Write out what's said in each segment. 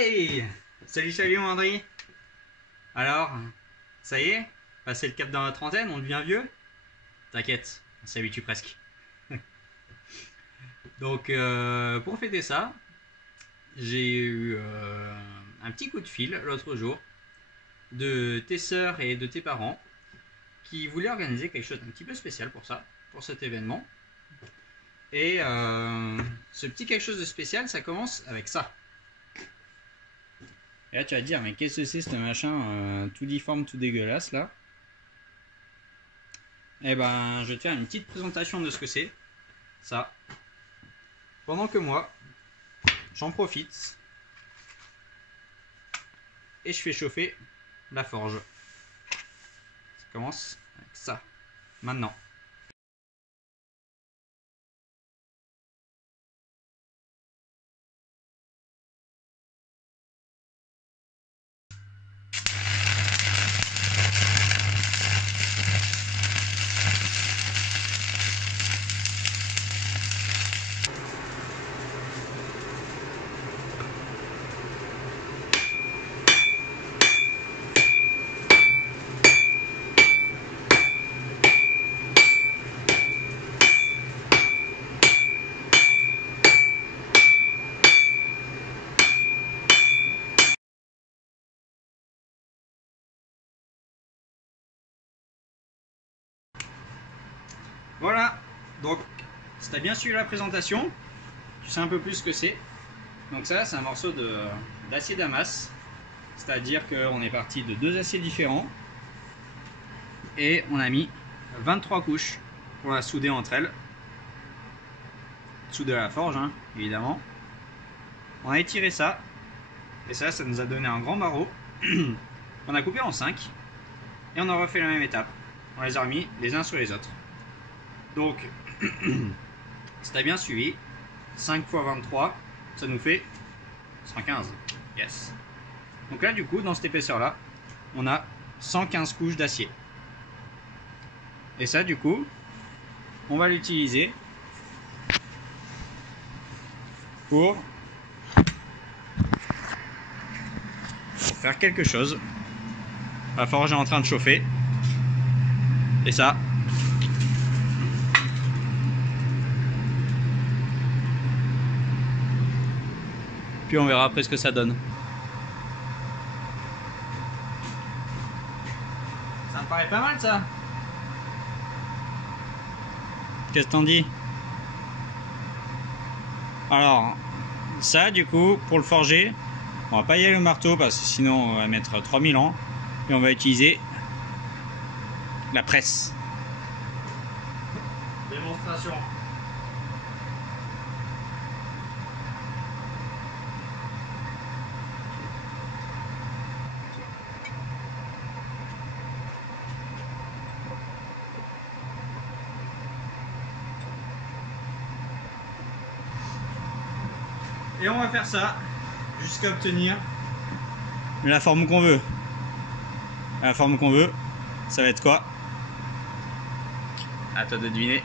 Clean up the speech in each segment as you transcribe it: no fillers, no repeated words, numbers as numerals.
Hey! Salut mon André. Alors, ça y est? Passé le cap dans la trentaine, on devient vieux? T'inquiète, on s'habitue presque. Donc, pour fêter ça, j'ai eu un petit coup de fil l'autre jour de tes sœurs et de tes parents qui voulaient organiser quelque chose d'un petit peu spécial pour ça, pour cet événement. Et ce petit quelque chose de spécial, ça commence avec ça. Et là tu vas te dire, mais qu'est-ce que c'est ce machin tout difforme, tout dégueulasse là? Eh ben, je vais te faire une petite présentation de ce que c'est, ça. Pendant que moi, j'en profite et je fais chauffer la forge. Ça commence avec ça, maintenant. Voilà, donc si tu as bien suivi la présentation, tu sais un peu plus ce que c'est. Donc ça, c'est un morceau d'acier damas, c'est-à-dire qu'on est parti de deux aciers différents et on a mis 23 couches pour la souder entre elles, souder à la forge hein, évidemment. On a étiré ça et ça nous a donné un grand barreau qu'on a coupé en 5 et on a refait la même étape, on les a remis les uns sur les autres. Donc, si tu as bien suivi, 5 x 23, ça nous fait 115. Yes. Donc là, du coup, dans cette épaisseur-là, on a 115 couches d'acier. Et ça, du coup, on va l'utiliser pour faire quelque chose. La forge est en train de chauffer. Et ça, puis on verra après ce que ça donne. Ça me paraît pas mal ça. Qu'est-ce que t'en dis? Alors, ça du coup, pour le forger, on va pas y aller au marteau parce que sinon on va mettre 3000 ans. Et on va utiliser la presse. Démonstration. Et on va faire ça jusqu'à obtenir la forme qu'on veut. La forme qu'on veut, ça va être quoi? À toi de deviner.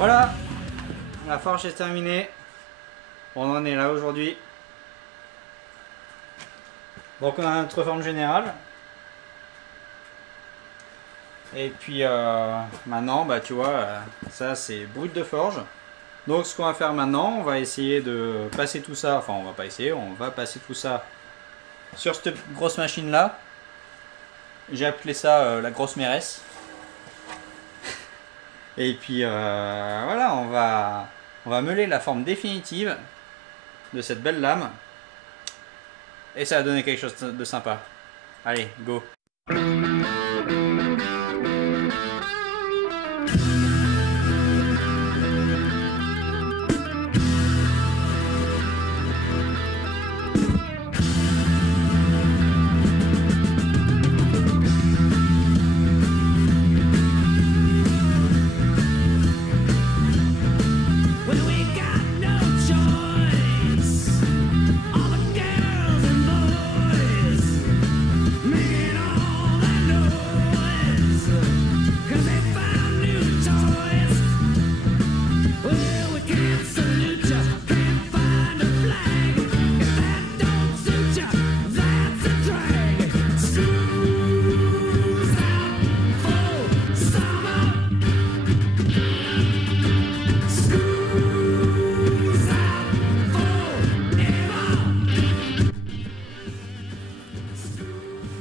Voilà, la forge est terminée. On en est là aujourd'hui. Donc on a notre forme générale. Et puis maintenant, bah tu vois, ça c'est brut de forge. Donc ce qu'on va faire maintenant, on va essayer de passer tout ça, enfin on va pas essayer, on va passer tout ça sur cette grosse machine là. J'ai appelé ça la grosse mairesse. Et puis voilà, on va meuler la forme définitive de cette belle lame. Et ça va donner quelque chose de sympa. Allez, go!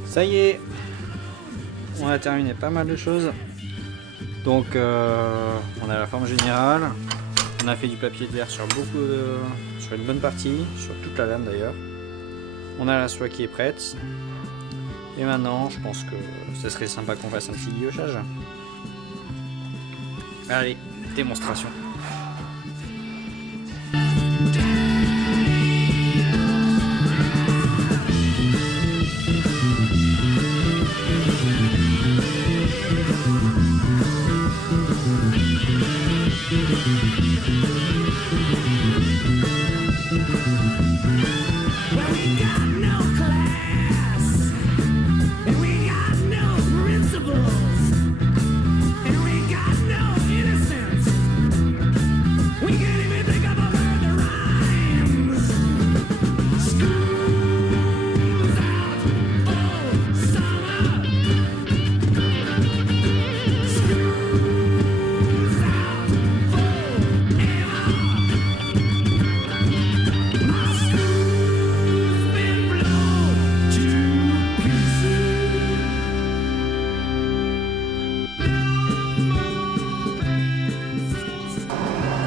Ça y est, on a terminé pas mal de choses. Donc on a la forme générale, on a fait du papier de verre sur sur une bonne partie, sur toute la lame d'ailleurs. On a la soie qui est prête. Et maintenant, je pense que ce serait sympa qu'on fasse un petit guillochage. Allez, démonstration.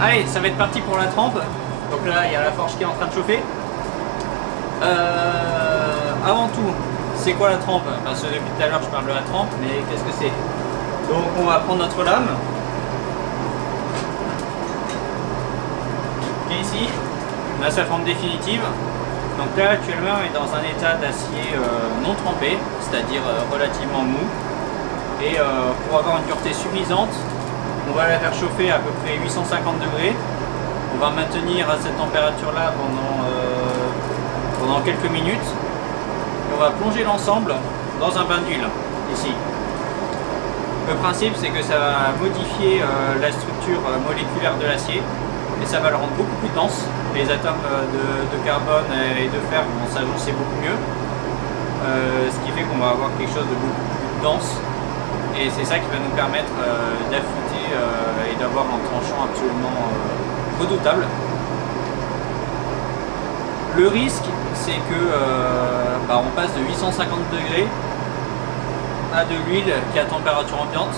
Allez, ça va être parti pour la trempe. Donc là, il y a la forge qui est en train de chauffer. Avant tout, c'est quoi la trempe? Parce que depuis tout à l'heure, je parle de la trempe, mais qu'est-ce que c'est? Donc on va prendre notre lame, qui est ici. On a sa forme définitive. Donc là, actuellement, on est dans un état d'acier non trempé, c'est-à-dire relativement mou. Et pour avoir une dureté suffisante, on va la faire chauffer à peu près 850 degrés. On va maintenir à cette température-là pendant quelques minutes. Et on va plonger l'ensemble dans un bain d'huile, ici. Le principe, c'est que ça va modifier la structure moléculaire de l'acier et ça va le rendre beaucoup plus dense. Les atomes de carbone et de fer vont s'agencer beaucoup mieux. Ce qui fait qu'on va avoir quelque chose de beaucoup plus dense. Et c'est ça qui va nous permettre d'affûter et d'avoir un tranchant absolument redoutable. Le risque, c'est que on passe de 850 degrés à de l'huile qui est à température ambiante.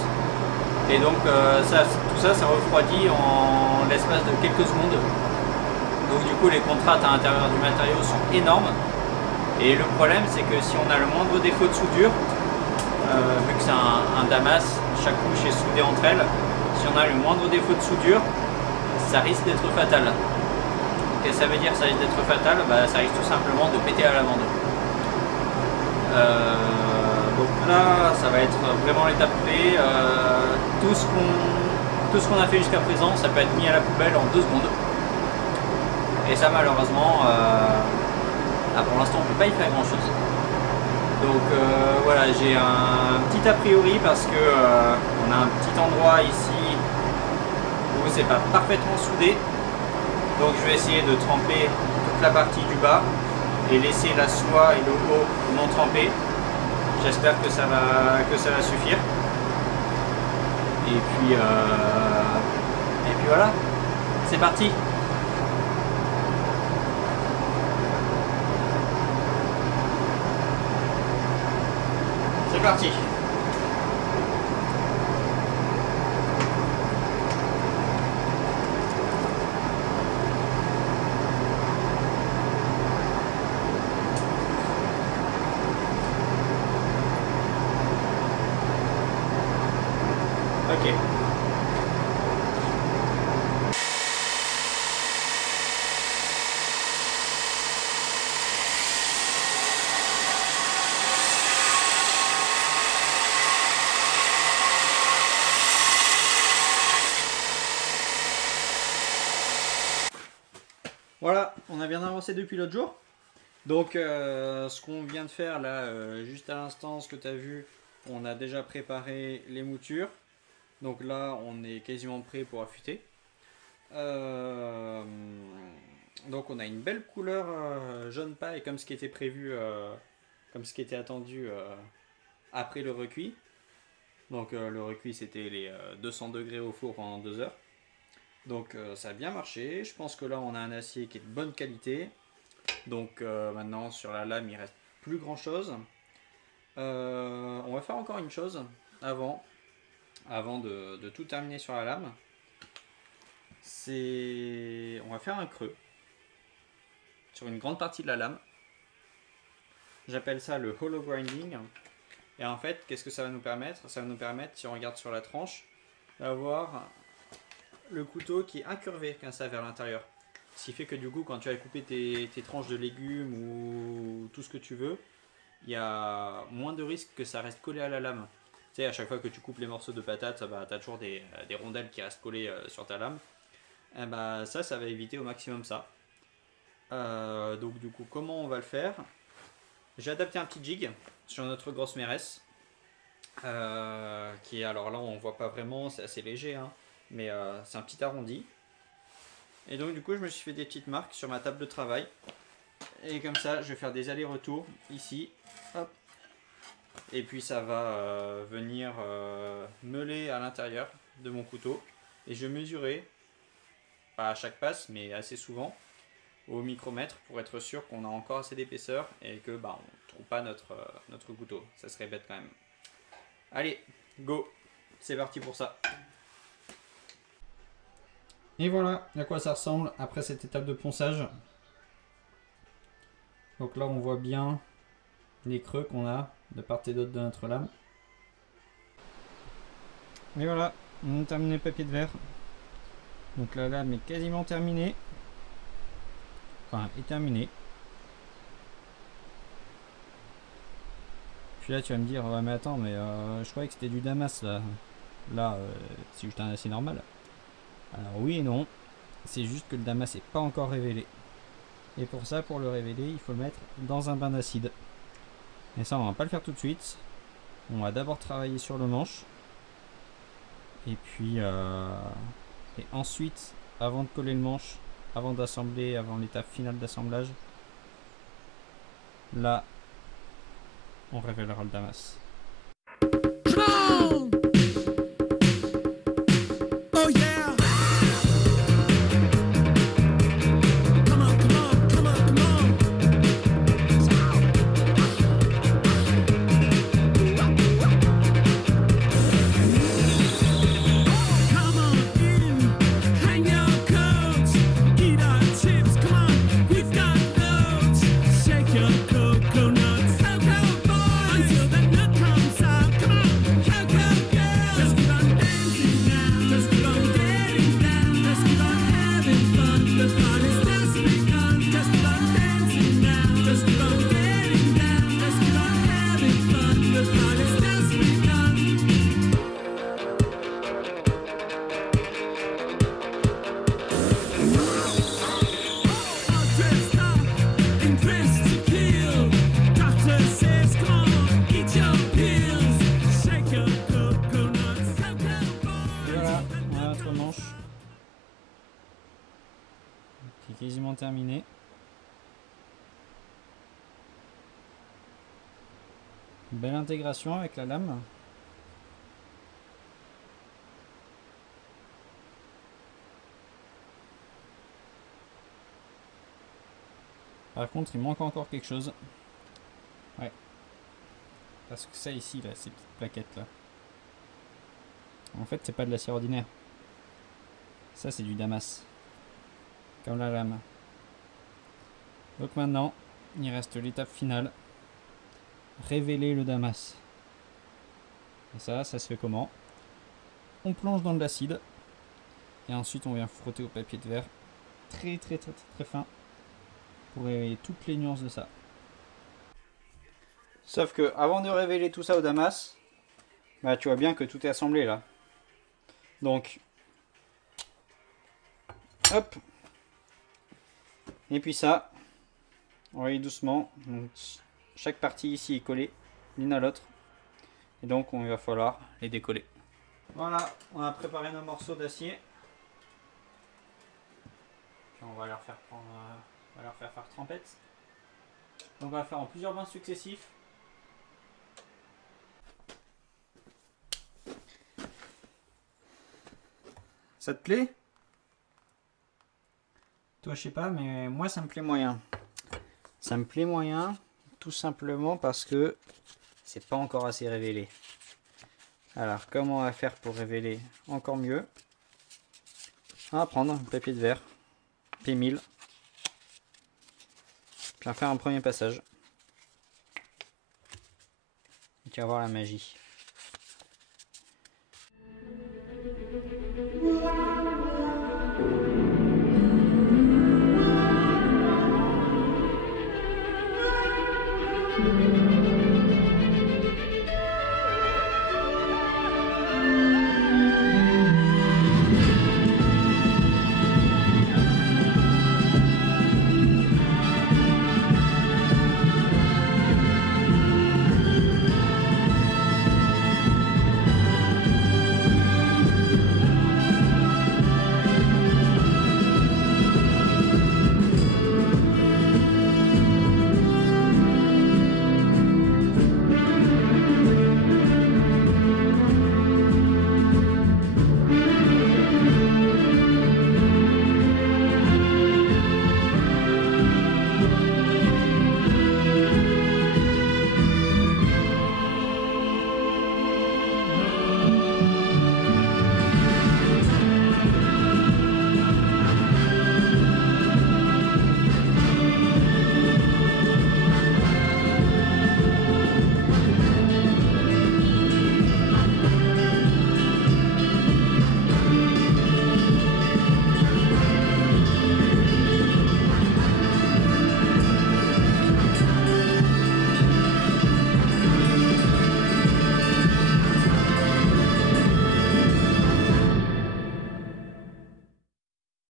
Et donc tout ça refroidit en l'espace de quelques secondes. Donc du coup les contraintes à l'intérieur du matériau sont énormes. Et le problème, c'est que si on a le moindre défaut de soudure, vu que c'est un damas, chaque couche est soudée entre elles. Si on a le moindre défaut de soudure, ça risque d'être fatal. Qu'est-ce que ça veut dire ça risque d'être fatal? Ça risque tout simplement de péter à l'amande. Donc là, ça va être vraiment l'étape clé. Tout ce qu'on a fait jusqu'à présent, ça peut être mis à la poubelle en 2 secondes. Et ça, malheureusement, pour l'instant, on ne peut pas y faire grand chose. Donc voilà, j'ai un petit a priori parce que on a un petit endroit ici où c'est pas parfaitement soudé. Donc je vais essayer de tremper toute la partie du bas et laisser la soie et le haut non trempés. J'espère que ça va suffire. Et puis voilà, c'est parti. C'est parti. Ok. Voilà, on a bien avancé depuis l'autre jour. Donc ce qu'on vient de faire là, juste à l'instant, ce que tu as vu, on a déjà préparé les moutures. Donc là, on est quasiment prêt pour affûter. Donc on a une belle couleur jaune paille comme ce qui était prévu, comme ce qui était attendu après le recuit. Donc le recuit c'était les 200 degrés au four pendant 2 heures. Donc ça a bien marché. Je pense que là on a un acier qui est de bonne qualité. Donc maintenant sur la lame il reste plus grand chose. On va faire encore une chose avant de tout terminer sur la lame. On va faire un creux sur une grande partie de la lame. J'appelle ça le hollow grinding. Et en fait, qu'est-ce que ça va nous permettre? Ça va nous permettre, si on regarde sur la tranche, d'avoir le couteau qui est incurvé comme ça vers l'intérieur. Ce qui fait que du coup, quand tu vas couper tes tranches de légumes ou tout ce que tu veux, il y a moins de risques que ça reste collé à la lame. Tu sais, à chaque fois que tu coupes les morceaux de patates, tu as toujours des rondelles qui restent collées sur ta lame. Et bah, ça va éviter au maximum ça. Donc du coup, comment on va le faire? J'ai adapté un petit jig sur notre grosse méresse. Qui est, alors là on voit pas vraiment, c'est assez léger, hein, mais c'est un petit arrondi. Et donc du coup je me suis fait des petites marques sur ma table de travail. Et comme ça je vais faire des allers-retours ici. Hop. Et puis ça va venir meuler à l'intérieur de mon couteau. Et je vais mesurer, pas à chaque passe, mais assez souvent, au micromètre pour être sûr qu'on a encore assez d'épaisseur et que bah, on ne trouve pas notre couteau. Ça serait bête quand même. Allez, go! C'est parti pour ça. Et voilà à quoi ça ressemble après cette étape de ponçage. Donc là on voit bien les creux qu'on a de part et d'autre de notre lame. Et voilà, on a terminé le papier de verre. Donc la lame est quasiment terminée. Enfin, est terminée. Puis là tu vas me dire, ouais mais attends, mais je croyais que c'était du damas là. Là, c'est juste un acier normal. Alors oui et non, c'est juste que le damas n'est pas encore révélé. Et pour ça, pour le révéler, il faut le mettre dans un bain d'acide. Et ça, on va pas le faire tout de suite. On va d'abord travailler sur le manche. Et puis, et ensuite, avant de coller le manche, avant d'assembler, avant l'étape finale d'assemblage, là, on révélera le damas. Coconuts until that nut quasiment terminé. Belle intégration avec la lame. Par contre, il manque encore quelque chose. Ouais. Parce que ça ici, là, ces petites plaquettes là. En fait, c'est pas de l'acier ordinaire. Ça, c'est du damas. Comme la lame. Donc maintenant, il reste l'étape finale. Révéler le damas. Et ça se fait comment? On plonge dans de l'acide. Et ensuite, on vient frotter au papier de verre. Très fin. Pour révéler toutes les nuances de ça. Sauf que avant de révéler tout ça au damas, bah tu vois bien que tout est assemblé là. Donc, hop. Et puis ça, on va y doucement. Donc, chaque partie ici est collée l'une à l'autre. Et donc, il va falloir les décoller. Voilà, on a préparé nos morceaux d'acier. Puis on va leur faire prendre, on va leur faire trempette. Donc on va faire en plusieurs bains successifs. Ça te plaît? Toi je sais pas, mais moi ça me plaît moyen. Ça me plaît moyen, tout simplement parce que c'est pas encore assez révélé. Alors comment on va faire pour révéler encore mieux? On va prendre un papier de verre P1000. Puis on va faire un premier passage. Et tu vas voir la magie.